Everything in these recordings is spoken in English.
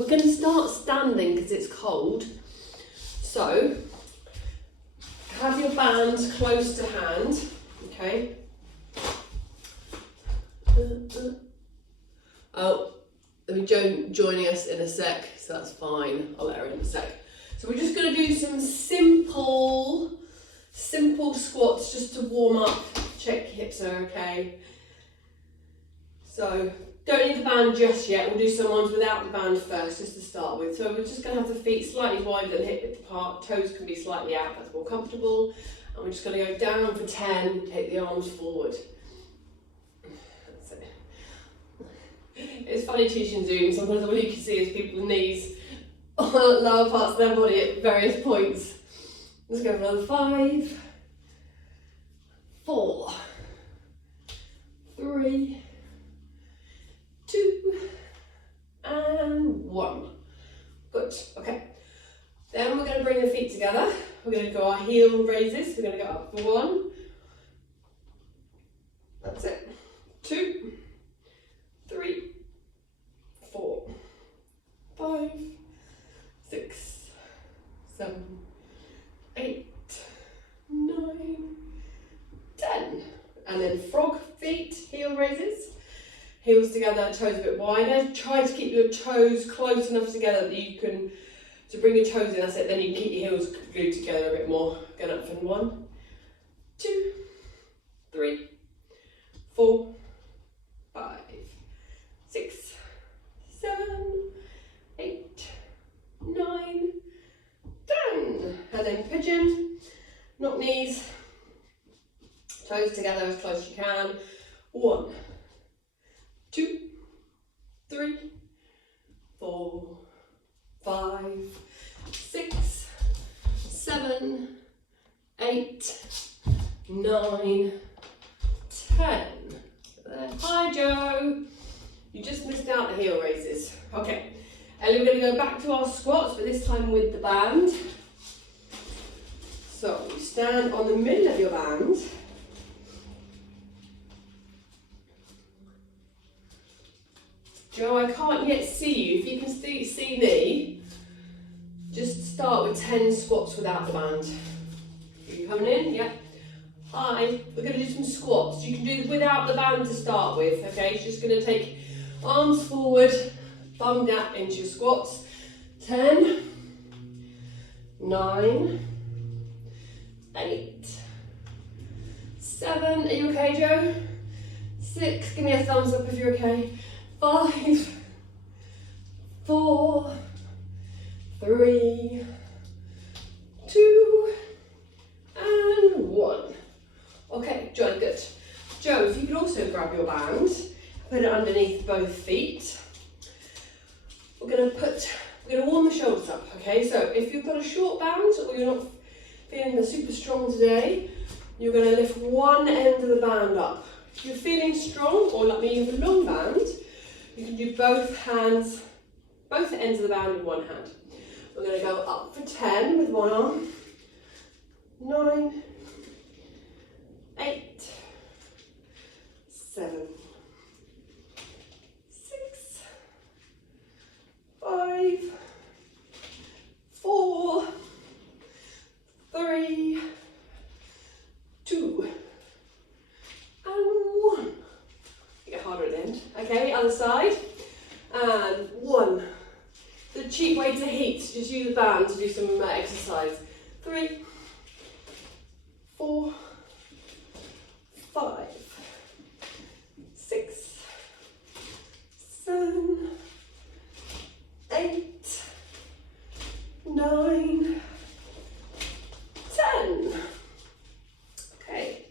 We're going to start standing because it's cold. So, have your band close to hand, okay? Oh, there'll be Joan joining us in a sec, so that's fine. I'll let her in a sec. So we're just going to do some simple squats just to warm up, check your hips are okay. So don't need the band just yet, we'll do some ones without the band first just to start with. So we're just going to have the feet slightly wider than hip width apart, toes can be slightly out, that's more comfortable. And we're just going to go down for 10, take the arms forward. That's it. It's funny teaching Zoom, sometimes all you can see is people's knees on lower parts of their body at various points. Let's go for another 5, 4, 3, 2, and 1. Good, okay. Then we're going to bring the feet together. We're going to go our heel raises. We're going to go up for 1. That's it. 2, 3, 4, 5, 6, 7, 8, 9, 10. And then frog feet, heel raises. Heels together, toes a bit wider. Try to keep your toes close enough together that you can, to bring your toes in, that's it. Then you can keep your heels glued together a bit more. Going up for 1, 2, 3, 4, 5, 6, 7, 8, 9, 10. And then pigeon, knock knees, toes together as close as you can. 1, 2, 3, 4, 5, 6, 7, 8, 9, 10. Hi Joe, you just missed out the heel raises. Okay, and we're going to go back to our squats, but this time with the band. So you stand on the middle of your band. Joe, I can't yet see you. If you can see me, just start with 10 squats without the band. Are you coming in? Yep. Hi, we're going to do some squats. You can do without the band to start with, okay? It's just going to take arms forward, bum gap into your squats. 10, 9, 8, 7. Are you okay, Joe? 6. Give me a thumbs up if you're okay. 5, 4, 3, 2, and 1. Okay, Joe, good. Joe, if you could also grab your band, put it underneath both feet. We're going to warm the shoulders up, okay? So if you've got a short band or you're not feeling super strong today, you're going to lift one end of the band up. If you're feeling strong, or like me, you have a long band, you can do both ends of the band in one hand. We're going to go up for 10 with one arm. 9, 8, 7, 6, 5, 4, 3, 2, and 1. Get harder at the end. Okay, other side. And 1. The cheap way to heat, just use the band to do some exercise. 3, 4, 5, 6, 7, 8, 9, 10. Okay.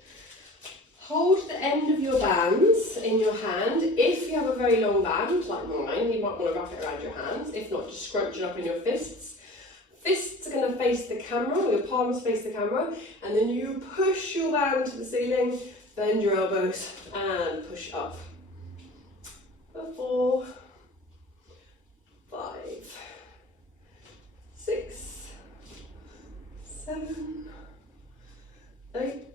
Hold the end of your bands in your hand. If you have a very long band, like mine, you might want to wrap it around your hands. If not, just scrunch it up in your fists. Fists are going to face the camera, or your palms face the camera, and then you push your band to the ceiling, bend your elbows, and push up. 4, 5, 6, 7, 8,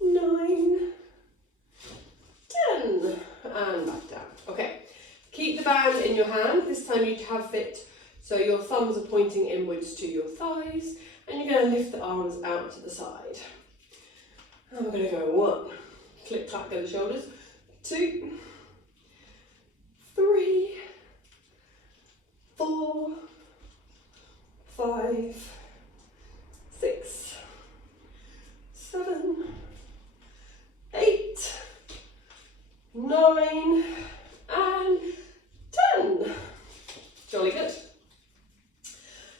9, 10, and back down. Okay, keep the band in your hand. This time you have it so your thumbs are pointing inwards to your thighs, and you're going to lift the arms out to the side. And we're going to go 1, click clack go the shoulders, 2, 3, 4, 5, 6, 7, 8, 9, and 10. Jolly good.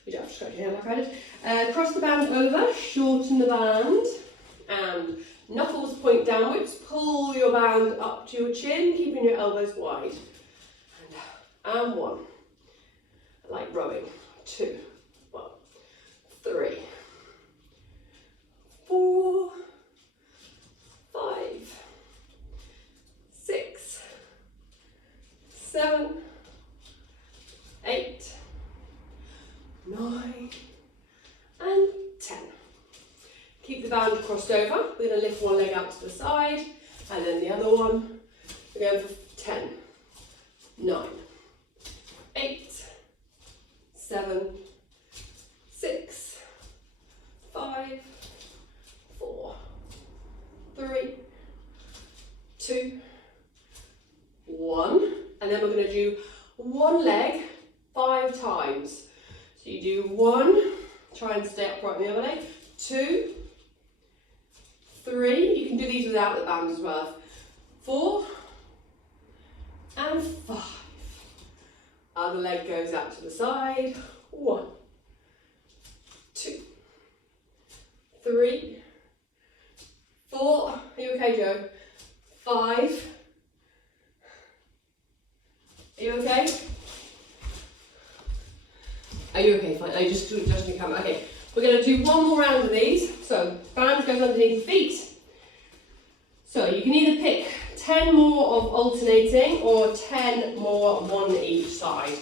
You don't have to scratch your hand like I did. Cross the band over, shorten the band, and knuckles point downwards. Pull your band up to your chin, keeping your elbows wide. And 1. Like rowing. 2, 1, 3, 4, 5, 6, 7, 8, 9, and 10. Keep the band crossed over. We're going to lift one leg out to the side, and then the other one. We're going for 10, 9, 8, 7, 6, 5, 4, 3, 2, 1. And then we're going to do one leg 5 times. So you do 1, try and stay upright on the other leg, 2, 3, you can do these without the band as well, 4, and 5. Other leg goes out to the side, 1, 2, 3, 4, are you okay, Joe? 5, are you okay? Are you okay? Fine. I just the camera. Okay, we're going to do one more round of these. So band goes underneath your feet. So you can either pick 10 more of alternating or 10 more one each side.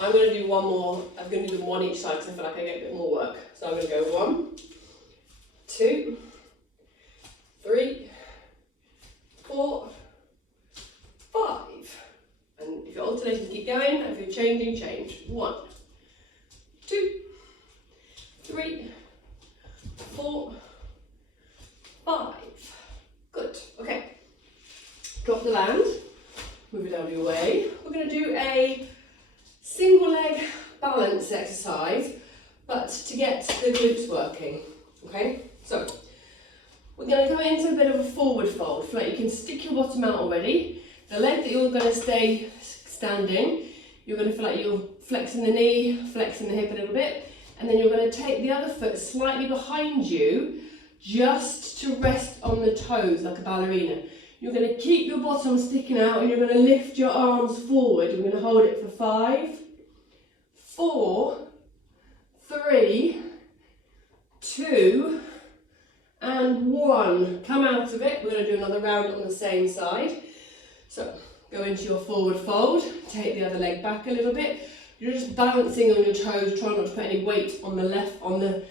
I'm going to do one more. I'm going to do them one each side because I feel like I get a bit more work. So I'm going to go 1, 2, 3, 4, 5. And if you're alternating, keep going. And if you're changing, change. 1, 2, 3, 4, 5. Good. Okay. Drop the band. Move it out of your way. We're going to do a single leg balance exercise, but to get the glutes working. Okay. So we're going to go into a bit of a forward fold. Feel like you can stick your bottom out already. The leg that you're going to stay standing, you're going to feel like you're flexing the knee, flexing the hip a little bit, and then you're going to take the other foot slightly behind you just to rest on the toes like a ballerina. You're going to keep your bottom sticking out and you're going to lift your arms forward. You're going to hold it for 5, 4, 3, 2, and 1. Come out of it. We're going to do another round on the same side. So go into your forward fold, take the other leg back a little bit. You're just balancing on your toes, try not to put any weight on the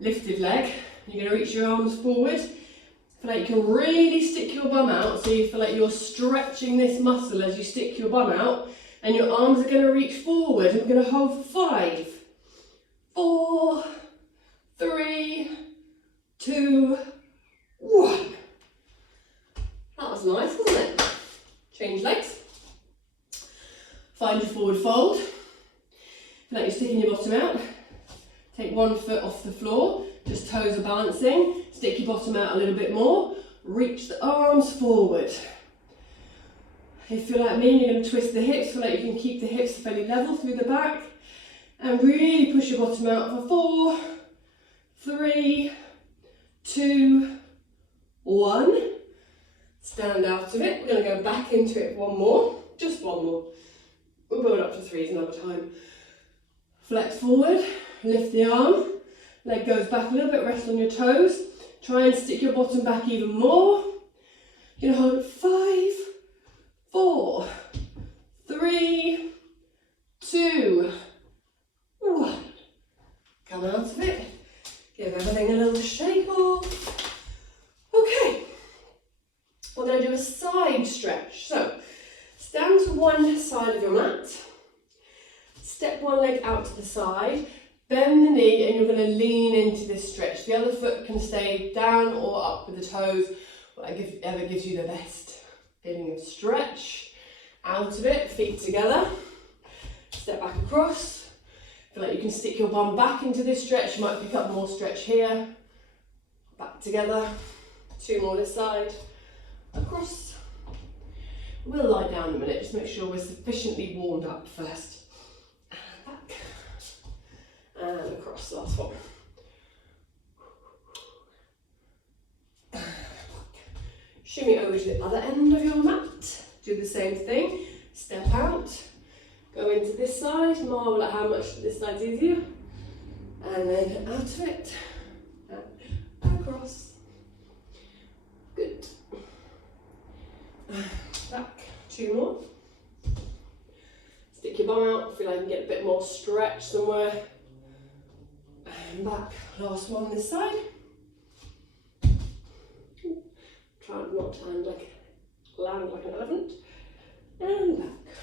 lifted leg. You're going to reach your arms forward. Feel like you can really stick your bum out, so you feel like you're stretching this muscle as you stick your bum out, and your arms are going to reach forward. And we're going to hold for 5, 4, 3, 2, 1. That was nice, wasn't it? Change legs. Find your forward fold. Feel like you're sticking your bottom out. Take one foot off the floor, just toes are balancing. Stick your bottom out a little bit more. Reach the arms forward. If you're like me, you're going to twist the hips. Feel like you can keep the hips fairly level through the back. And really push your bottom out for 4, 3, 2, 1. Stand out of it. We're going to go back into it one more. Just one more. We'll build up to 3s another time. Flex forward, lift the arm, leg goes back a little bit, rest on your toes. Try and stick your bottom back even more. You're going to hold it 5, 4, 3, 2, 1. Come out of it. Give everything a little shake off. Okay. We're going to do a side stretch. So stand to one side of your mat. Step one leg out to the side, bend the knee, and you're going to lean into this stretch. The other foot can stay down or up with the toes, whatever gives you the best feeling of stretch. Out of it, feet together, step back across. Feel like you can stick your bum back into this stretch. You might pick up more stretch here. Back together, 2 more this side, across. We'll lie down in a minute, just make sure we're sufficiently warmed up first. And back, and across, last one. Shimmy over to the other end of your mat. Do the same thing, step out, go into this side, marvel at how much this side's easier, and then out of it, and across. Good. Back, 2 more. Stick your bum out, feel like you can get a bit more stretch somewhere. And back, last one this side. Try not to land like an elephant. And back.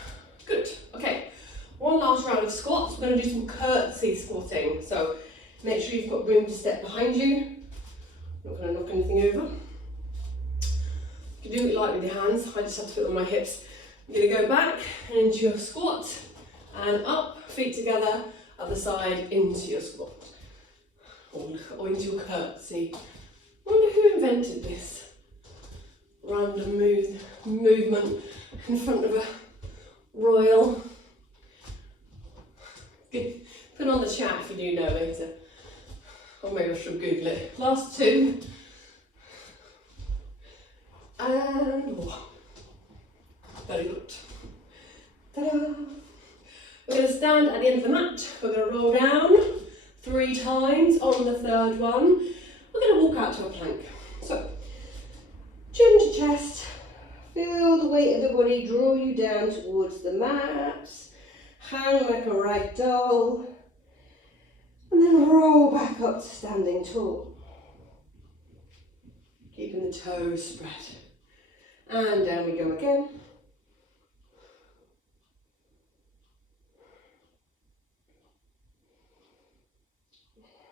Good. Okay, one last round of squats. We're going to do some curtsy squatting. So make sure you've got room to step behind you. Not going to knock anything over. You can do what you like with your hands. I just have to put on my hips. You're going to go back and into your squat and up, feet together, other side into your squat or into your curtsy. I wonder who invented this random movement in front of a royal. Good. Put on the chat if you do know it. Or maybe I should Google it. Last 2. And 1. Very good. Ta-da! We're going to stand at the end of the mat. We're going to roll down 3 times. On the 3rd one, we're going to walk out to a plank. So, chin to chest. Feel the weight of the body draw you down towards the mat. Hang like a rag doll. And then roll back up to standing tall. Keeping the toes spread. And down we go again.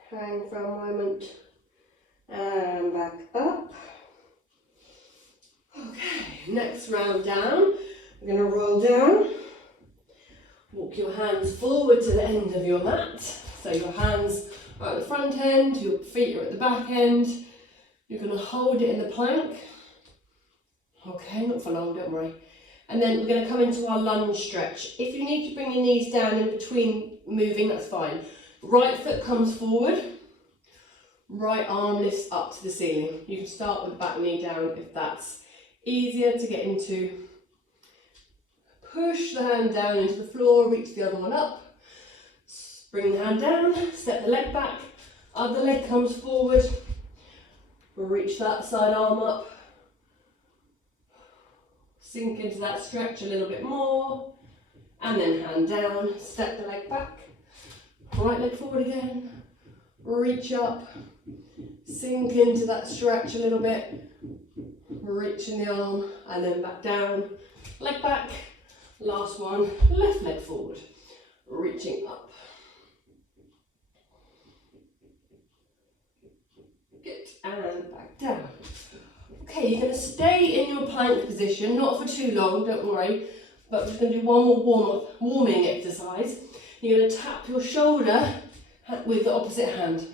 Hang for a moment. And back up. Okay, next round down. We're going to roll down. Walk your hands forward to the end of your mat. So your hands are at the front end, your feet are at the back end. You're going to hold it in the plank. Okay, not for long, don't worry. And then we're going to come into our lunge stretch. If you need to bring your knees down in between moving, that's fine. Right foot comes forward. Right arm lifts up to the ceiling. You can start with the back knee down if that's easier to get into. Push the hand down into the floor, reach the other one up. Bring the hand down, step the leg back, other leg comes forward. Reach that side arm up. Sink into that stretch a little bit more. And then hand down, step the leg back. Right leg forward again. Reach up. Sink into that stretch a little bit. Reaching the arm and then back down. Leg back. Last one, left leg forward. Reaching up. Good, and back down. Okay, you're going to stay in your plank position, not for too long, don't worry, but we're just going to do one more warming exercise. You're going to tap your shoulder with the opposite hand.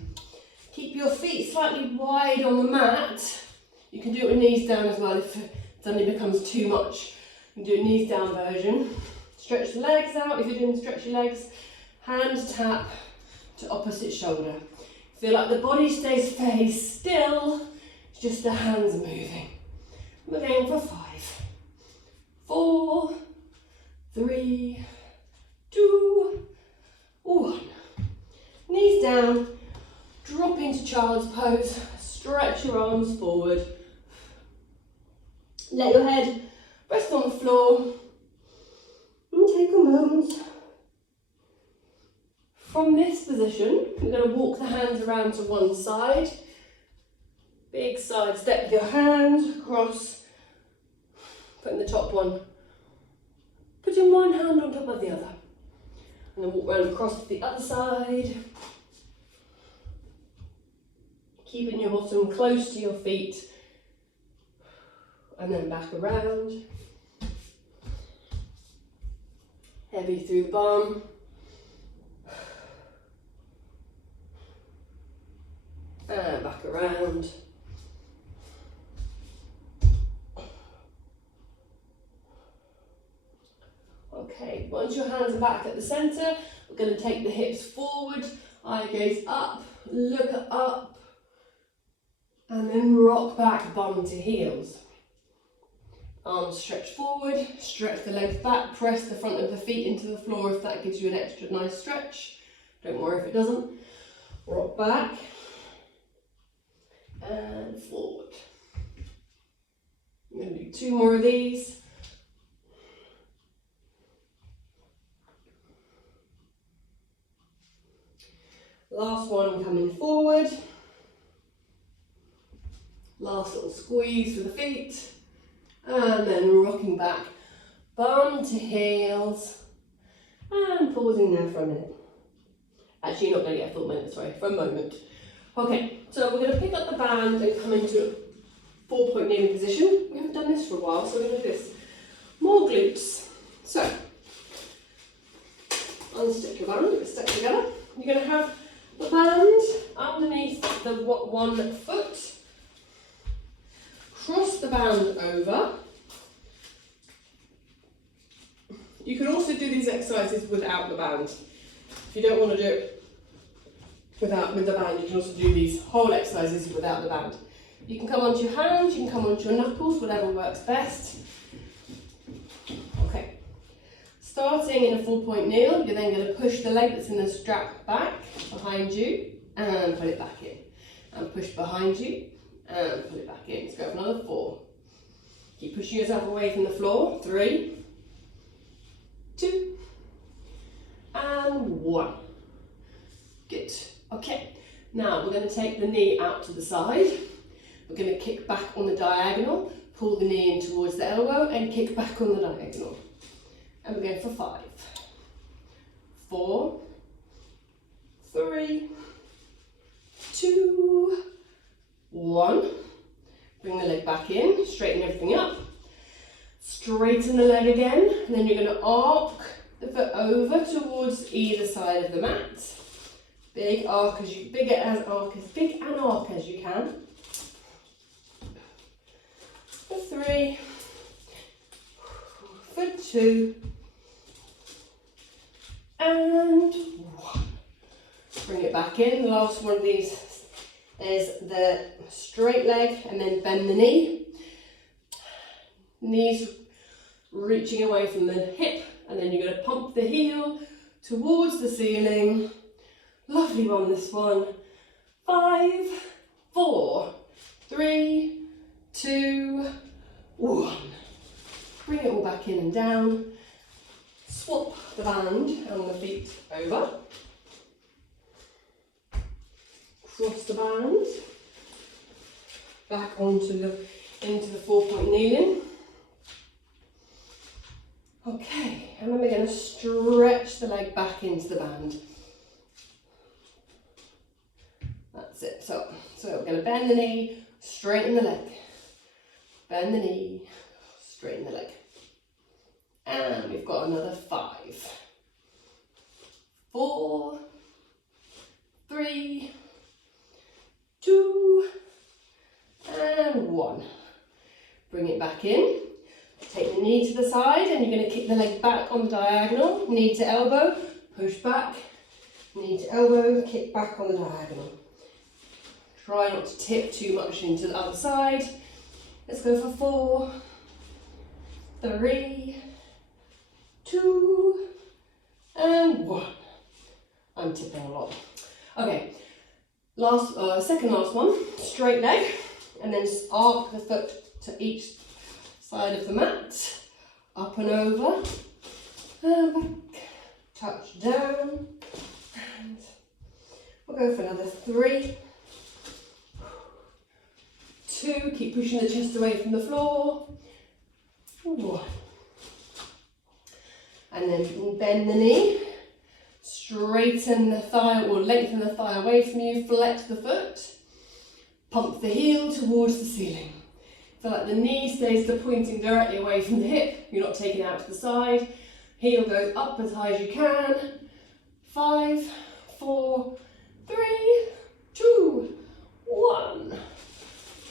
Keep your feet slightly wide on the mat. You can do it with knees down as well if it suddenly becomes too much. You can do a knees down version. Stretch the legs out if you're doing stretchy legs. Hand tap to opposite shoulder. Feel like the body stays very still, it's just the hands moving. We're going for 5, 4, 3, 2, 1. Knees down, drop into child's pose, stretch your arms forward. Let your head rest on the floor and take a moment. From this position, we're going to walk the hands around to one side. Big side step with your hands across. Putting the top one. Putting one hand on top of the other. And then walk round across to the other side. Keeping your bottom close to your feet. And then back around. Heavy through the bum. And back around. Okay, once your hands are back at the centre, we're going to take the hips forward, eye gaze up, look up, and then rock back, bum to heels. Arms stretch forward, stretch the legs back, press the front of the feet into the floor if that gives you an extra nice stretch. Don't worry if it doesn't. Rock back and forward. I'm going to do 2 more of these. Last one, coming forward. Last little squeeze for the feet. And then rocking back, bum to heels. And pausing there for a minute. Actually, you're not going to get a full minute, sorry, for a moment. Okay, so we're going to pick up the band and come into a 4-point kneeling position. We haven't done this for a while, so we're going to do this. More glutes. So, unstick your band, let's stick together. You're going to have the band underneath the one foot. Cross the band over. You can also do these exercises without the band. If you don't want to do it with the band, you can also do these whole exercises without the band. You can come onto your hands, you can come onto your knuckles, whatever works best. Okay. Starting in a 4-point kneel, you're then going to push the leg that's in the strap back behind you and put it back in. And push behind you and put it back in. Let's go for another 4. Keep pushing yourself away from the floor. 3, 2, and 1. Good. Okay. Now we're going to take the knee out to the side. We're going to kick back on the diagonal, pull the knee in towards the elbow and kick back on the diagonal. And we're going for 5, 4, 3, 2, 1. Bring the leg back in, straighten everything up. Straighten the leg again, and then you're going to arc the foot over towards either side of the mat. Big arc as you, big an arc as you can. For 3, for 2, and 1. Bring it back in. The last one of these is the straight leg, and then bend the knee. Knees reaching away from the hip, and then you're going to pump the heel towards the ceiling. Lovely one, this one. 5, 4, 3, 2, 1. Bring it all back in and down. Swap the band and the feet over. Cross the band. Back into the 4-point kneeling. Okay, and then we're going to stretch the leg back into the band. That's it. So we're going to bend the knee, straighten the leg. Bend the knee, straighten the leg. And we've got another 5, 4, 3, 2, and 1. Bring it back in. Take the knee to the side and you're going to kick the leg back on the diagonal. Knee to elbow, push back. Knee to elbow, kick back on the diagonal. Try not to tip too much into the other side. Let's go for 4, 3, 2, and 1. I'm tipping a lot. Okay, second last one, straight leg, and then arc the foot to each side of the mat, up and over, and back, touch down, and we'll go for another 3, 2, keep pushing the chest away from the floor, 1. And then bend the knee, Straighten the thigh or lengthen the thigh away from you, flex the foot, pump the heel towards the ceiling. Feel like the knee stays pointing directly away from the hip, you're not taking it out to the side. Heel goes up as high as you can. 5, 4, 3, 2, 1.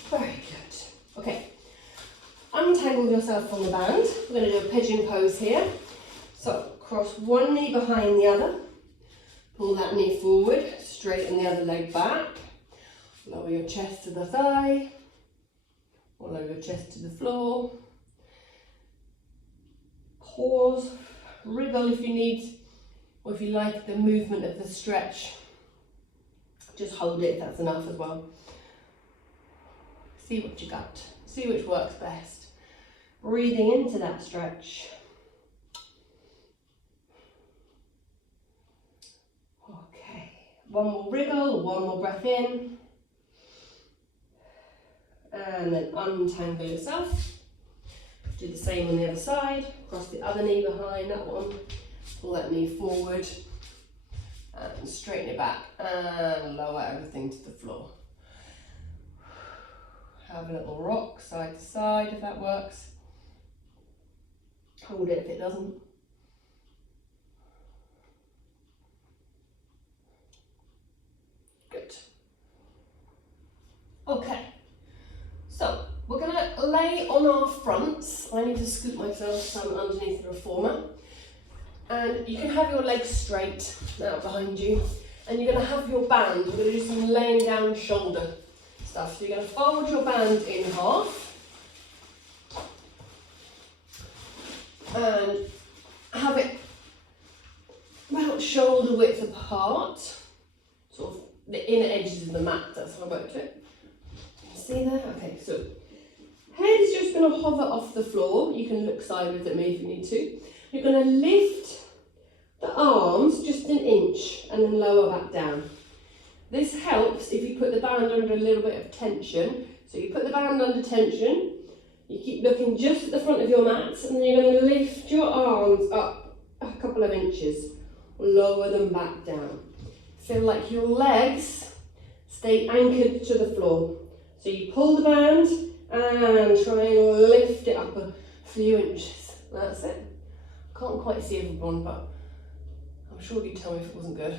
Very good. Okay, untangle yourself from the band. We're going to do a pigeon pose here. So cross one knee behind the other. Pull that knee forward, straighten the other leg back. Lower your chest to the thigh. Or lower your chest to the floor. Pause, wriggle if you need, or if you like the movement of the stretch. Just hold it if that's enough as well. See what you got. See which works best. Breathing into that stretch. Okay, one more wriggle, one more breath in. And then untangle yourself. Do the same on the other side. Cross the other knee behind that one. Pull that knee forward. And straighten it back. And lower everything to the floor. Have a little rock side to side if that works. Hold it if it doesn't. Good. Okay. So we're going to lay on our fronts. I need to scoop myself some underneath the reformer. And you can have your legs straight out behind you. And you're going to have your band. We're going to do some laying down shoulder stuff. So you're going to fold your band in half. And have it about shoulder width apart. Sort of the inner edges of the mat, that's how I worked it. See there? Okay, so head is just going to hover off the floor. You can look sideways at me if you need to. You're going to lift the arms just an inch and then lower back down. This helps if you put the band under a little bit of tension. So you put the band under tension, you keep looking just at the front of your mat, and then you're going to lift your arms up a couple of inches, lower them back down. Feel like your legs stay anchored to the floor. So you pull the band and try and lift it up a few inches. That's it. Can't quite see everyone, but I'm sure you'd tell me if it wasn't good.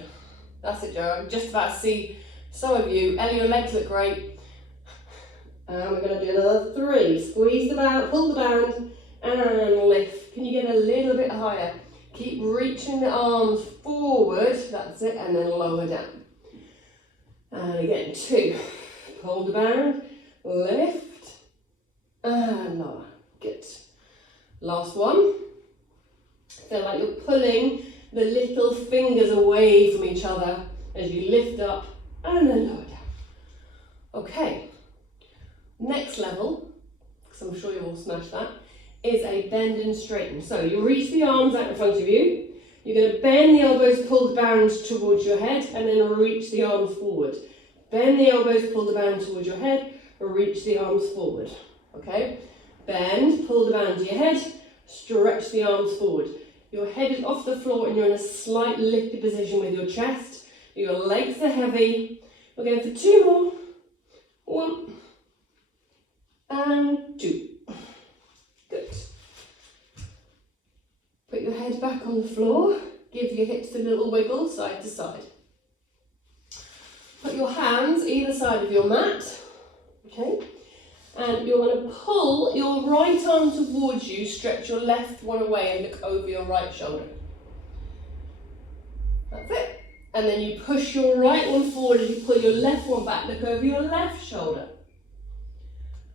That's it, Joe. I'm just about to see some of you. Ellie, your legs look great. And we're going to do another 3. Squeeze the band, pull the band, and lift. Can you get a little bit higher? Keep reaching the arms forward. That's it, and then lower down. And again, 2. Pull the band, lift, and lower. Good. Last one. Feel like you're pulling the little fingers away from each other as you lift up and then lower down. Okay. Next level, because I'm sure you've all smashed that, is a bend and straighten. So you reach the arms out in front of you. You're going to bend the elbows, pull the band towards your head, and then reach the arms forward. Bend the elbows, pull the band towards your head, reach the arms forward. Okay? Bend, pull the band to your head, stretch the arms forward. Your head is off the floor and you're in a slight lifted position with your chest. Your legs are heavy. We're going for 2 more. 1 and 2. Good. Put your head back on the floor. Give your hips a little wiggle side to side. Put your hands either side of your mat. Okay? And you're going to pull your right arm towards you, stretch your left one away and look over your right shoulder. That's it. And then you push your right one forward as you pull your left one back, look over your left shoulder.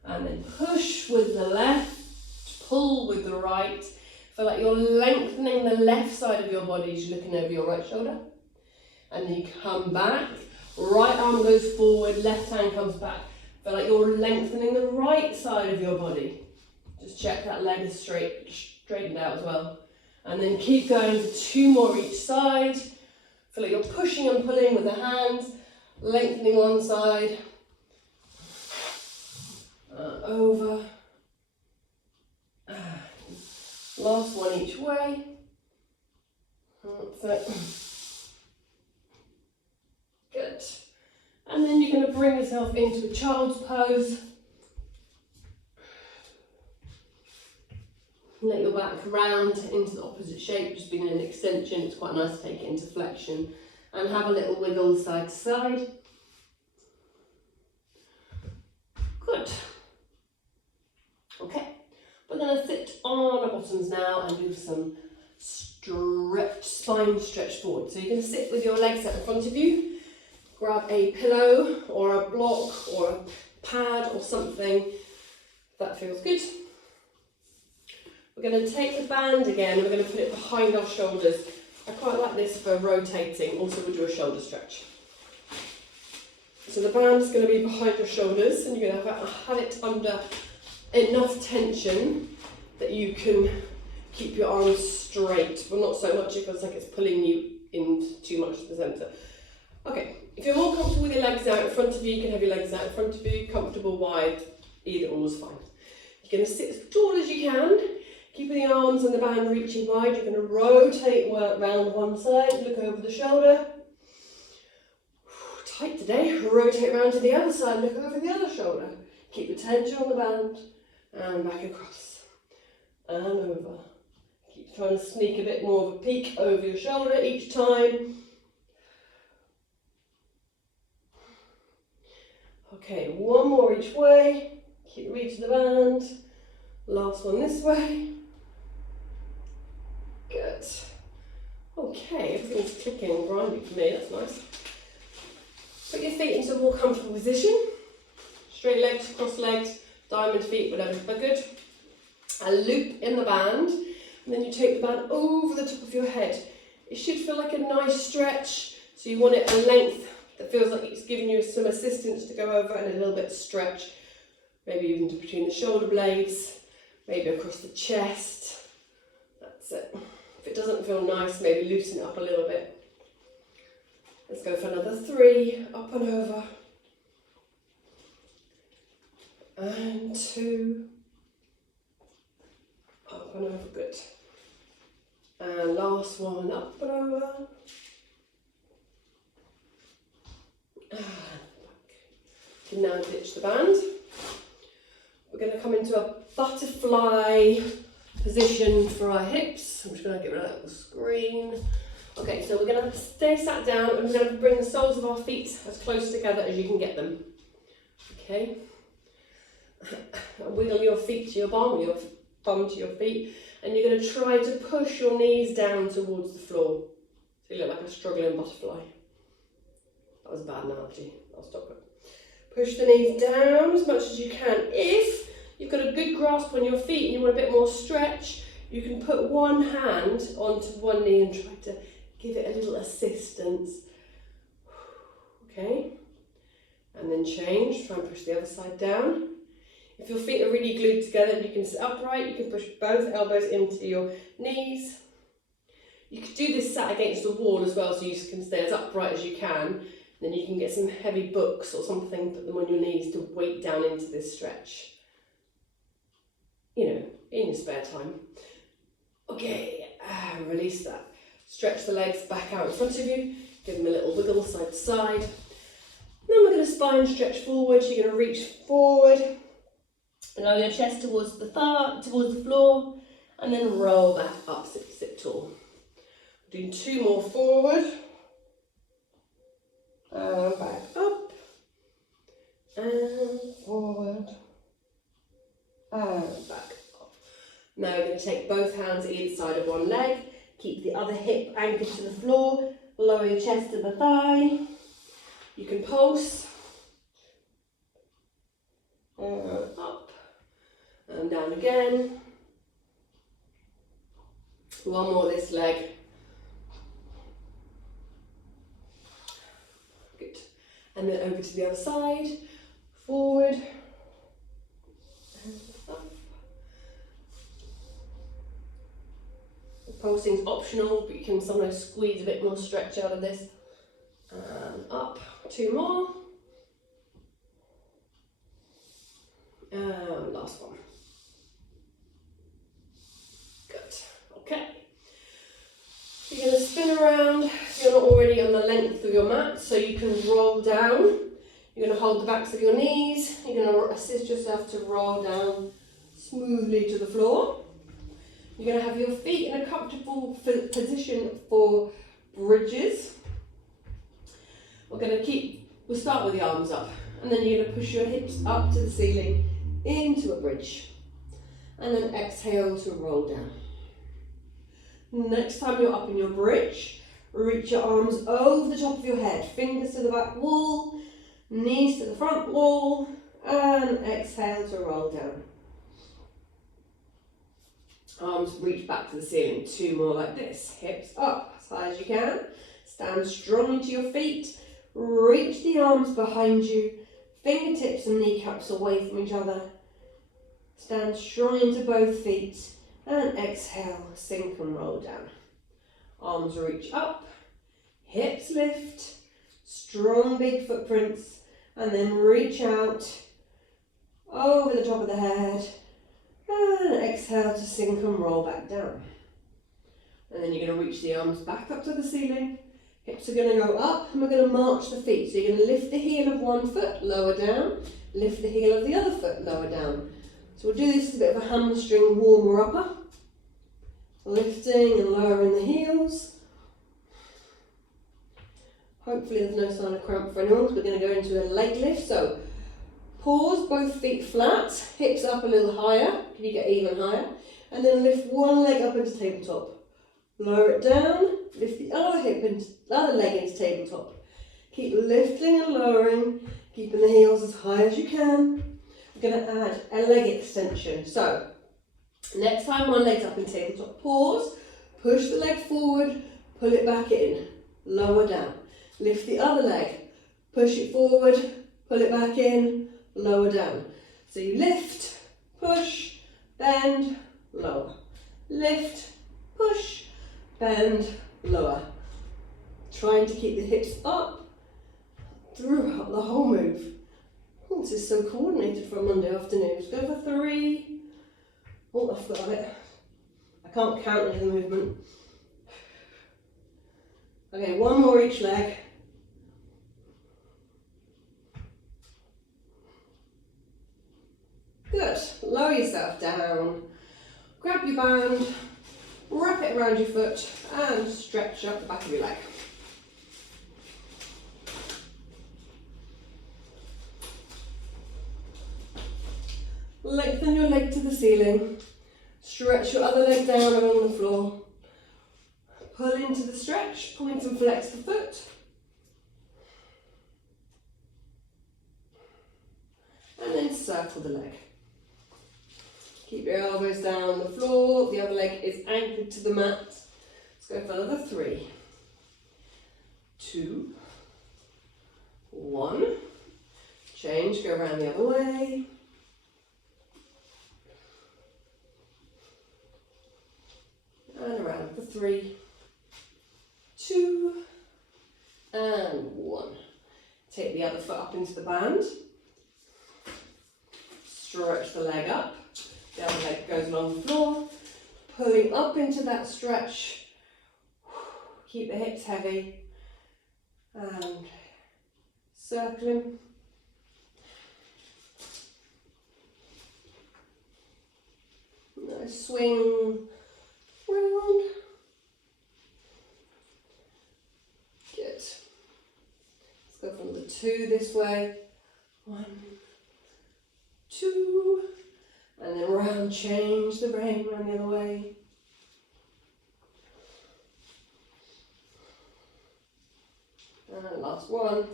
And then push with the left, pull with the right. Feel like you're lengthening the left side of your body as you're looking over your right shoulder. And then you come back, right arm goes forward, left hand comes back. Feel like you're lengthening the right side of your body. Just check that leg is straightened out as well. And then keep going for 2 more each side. Feel like you're pushing and pulling with the hands, lengthening one side. Over. Last one each way. That's it. bring yourself into a child's pose. Let your back round into the opposite shape, just being an extension. It's quite nice to take it into flexion and have a little wiggle side to side. Good. Okay, we're going to sit on our bottoms now and do some stretch, spine stretch forward. So you're going to sit with your legs out in front of you, grab a pillow or a block or a pad or something. That feels good. We're going to take the band again and we're going to put it behind our shoulders. I quite like this for rotating. Also we'll do a shoulder stretch. So the band's going to be behind your shoulders and you're going to have it under enough tension that you can keep your arms straight, but not so much it feels like it's pulling you in too much to the centre. Okay, if you're more comfortable with your legs out in front of you, you can have your legs out in front of you, comfortable, wide, either or is fine. You're going to sit as tall as you can, keeping the arms and the band reaching wide. You're going to rotate round one side, look over the shoulder. Tight today. Rotate round to the other side, look over the other shoulder. Keep the tension on the band and back across and over. Keep trying to sneak a bit more of a peek over your shoulder each time. Okay, one more each way. Keep reaching the band. Last one this way. Good. Okay, everything's clicking and grinding for me, that's nice. Put your feet into a more comfortable position. Straight legs, cross legs, diamond feet, whatever, they're good. A loop in the band, and then you take the band over the top of your head. It should feel like a nice stretch, so you want it a length that feels like it's giving you some assistance to go over and a little bit of stretch. Maybe even between the shoulder blades, maybe across the chest. That's it. If it doesn't feel nice, maybe loosen it up a little bit. Let's go for another 3, up and over. And 2. Up and over, good. And last one, up and over. And back. You can now ditch the band. We're going to come into a butterfly position for our hips. I'm just going to get rid of that little screen. Okay, so we're going to stay sat down and we're going to bring the soles of our feet as close together as you can get them. Okay. Wiggle your feet to your bum, or your bum to your feet, and you're going to try to push your knees down towards the floor. So you look like a struggling butterfly. That was a bad analogy. I'll stop it. Push the knees down as much as you can. If you've got a good grasp on your feet and you want a bit more stretch, you can put one hand onto one knee and try to give it a little assistance. Okay, and then change, try and push the other side down. If your feet are really glued together, you can sit upright, you can push both elbows into your knees. You could do this sat against the wall as well, so you can stay as upright as you can. Then you can get some heavy books or something, put them on your knees to weight down into this stretch. You know, in your spare time. Okay, release that. Stretch the legs back out in front of you. Give them a little wiggle side to side. Then we're going to spine stretch forward. You're going to reach forward. Allow your chest towards the floor. And then roll back up, sit tall. Doing 2 more forward. And back up. And forward. And back up. Now you're going to take both hands either side of one leg. Keep the other hip anchored to the floor. Lower your chest to the thigh. You can pulse. And up. And down again. One more this leg. Good. And then over to the other side. Forward. And up. Pulsing is optional, but you can sometimes squeeze a bit more stretch out of this. And up. 2 more. And last one. Good. Okay. You're going to spin around if you're not already on the length of your mat, so you can roll down. You're going to hold the backs of your knees. You're going to assist yourself to roll down smoothly to the floor. You're going to have your feet in a comfortable position for bridges. We'll start with the arms up, and then you're going to push your hips up to the ceiling into a bridge. And then exhale to roll down. Next time you're up in your bridge, reach your arms over the top of your head, fingers to the back wall, knees to the front wall, and exhale to roll down. Arms reach back to the ceiling, 2 more like this, hips up as high as you can, stand strong into your feet, reach the arms behind you, fingertips and kneecaps away from each other, stand strong into both feet, and exhale, sink and roll down. Arms reach up, hips lift, strong big footprints, and then reach out over the top of the head, and exhale to sink and roll back down. And then you're going to reach the arms back up to the ceiling, hips are going to go up, and we're going to march the feet. So you're going to lift the heel of one foot, lower down, lift the heel of the other foot, lower down. So we'll do this as a bit of a hamstring warmer upper. Lifting and lowering the heels. Hopefully there's no sign of cramp for anyone, because we're going to go into a leg lift. So pause, both feet flat, hips up a little higher, can you get even higher? And then lift one leg up into tabletop. Lower it down, lift the other leg into tabletop. Keep lifting and lowering, keeping the heels as high as you can. We're going to add a leg extension. So next time one leg's up in tabletop, pause, push the leg forward, pull it back in, lower down. Lift the other leg, push it forward, pull it back in, lower down. So you lift, push, bend, lower. Lift, push, bend, lower. Trying to keep the hips up throughout the whole move. Oh, this is so coordinated for a Monday afternoon. Let's go for 3. Oh, I've got it. I can't count any of the movement. Okay, 1 more each leg. Good. Lower yourself down. Grab your band, wrap it around your foot, and stretch up the back of your leg. Lengthen your leg to the ceiling. Stretch your other leg down along the floor. Pull into the stretch, point and flex the foot. And then circle the leg. Keep your elbows down on the floor, the other leg is anchored to the mat. Let's go for another 3, 2, 1. Change, go around the other way. And around for 3, 2, and 1. Take the other foot up into the band. Stretch the leg up. The other leg goes along the floor. Pulling up into that stretch. Keep the hips heavy. And circling. Nice swing. Round. Good. Let's go from the 2 this way. 1, 2, and then round, change the brain round the other way. And last 1,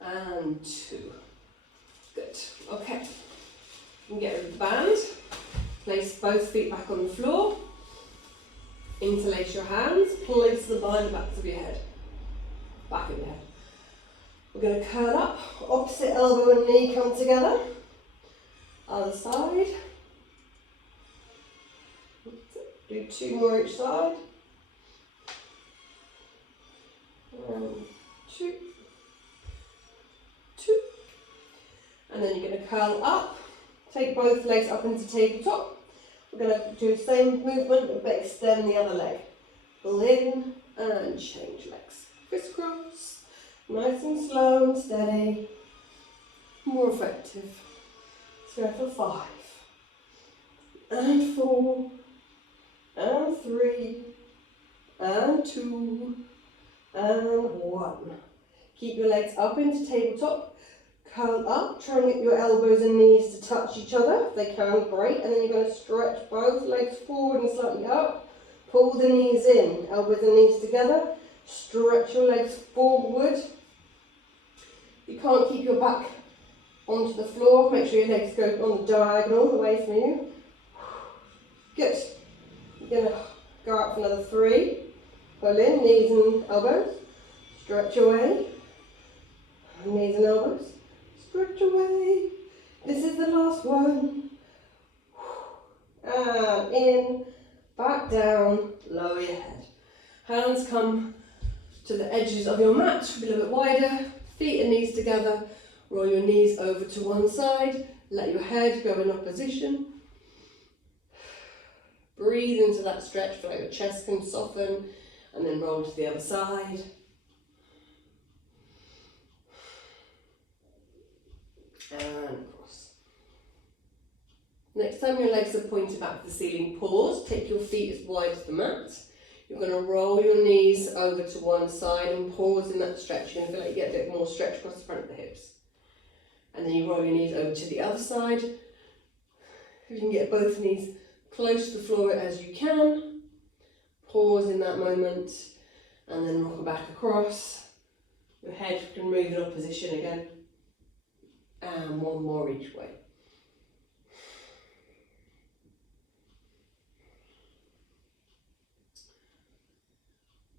and 2. Good. Okay. You can get rid of the band. Place both feet back on the floor. Interlace your hands, place them behind the backs of your head, back of your head. We're going to curl up, opposite elbow and knee come together. Other side. Do 2 more each side. 1, 2, 2. And then you're going to curl up, take both legs up into tabletop. We're going to do the same movement but extend the other leg. Pull in and change legs. Crisscross. Nice and slow and steady. more effective. Let's go for 5, and 4, and 3, and 2, and 1. Keep your legs up into tabletop. Curl up, try and get your elbows and knees to touch each other. If they can, great. And then you're going to stretch both legs forward and slightly up. Pull the knees in, elbows and knees together. Stretch your legs forward. You can't keep your back onto the floor. Make sure your legs go on the diagonal away from you. Good. You're going to go out for another 3. Pull in, knees and elbows. Stretch away. Knees and elbows. Stretch away. This is the last one. And in, back down, lower your head. Hands come to the edges of your mat, a little bit wider. Feet and knees together. Roll your knees over to one side. Let your head go in opposition. Breathe into that stretch, feel like your chest can soften, and then roll to the other side. And across. Next time your legs are pointed back to the ceiling, pause. Take your feet as wide as the mat. You're going to roll your knees over to one side and pause in that stretch. You're going to feel like you get a bit more stretch across the front of the hips. And then you roll your knees over to the other side. If you can get both knees close to the floor as you can. Pause in that moment and then rock back across. Your head can move in opposition again. And one more each way.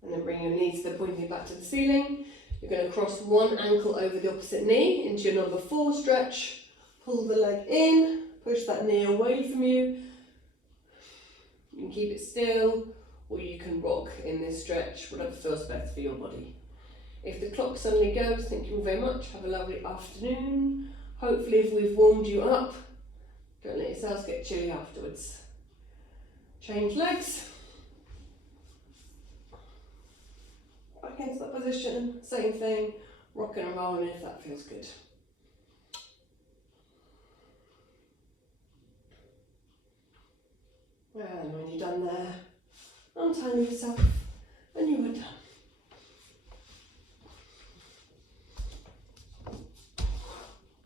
And then bring your knees to pointing back to the ceiling. You're going to cross one ankle over the opposite knee into your number 4 stretch. Pull the leg in, push that knee away from you. You can keep it still, or you can rock in this stretch, whatever feels best for your body. If the clock suddenly goes, thank you all very much. Have a lovely afternoon. Hopefully if we've warmed you up, don't let yourselves get chilly afterwards. Change legs. Back into that position, same thing, rocking and rolling if that feels good. And when you're done there, untime yourself and you are done.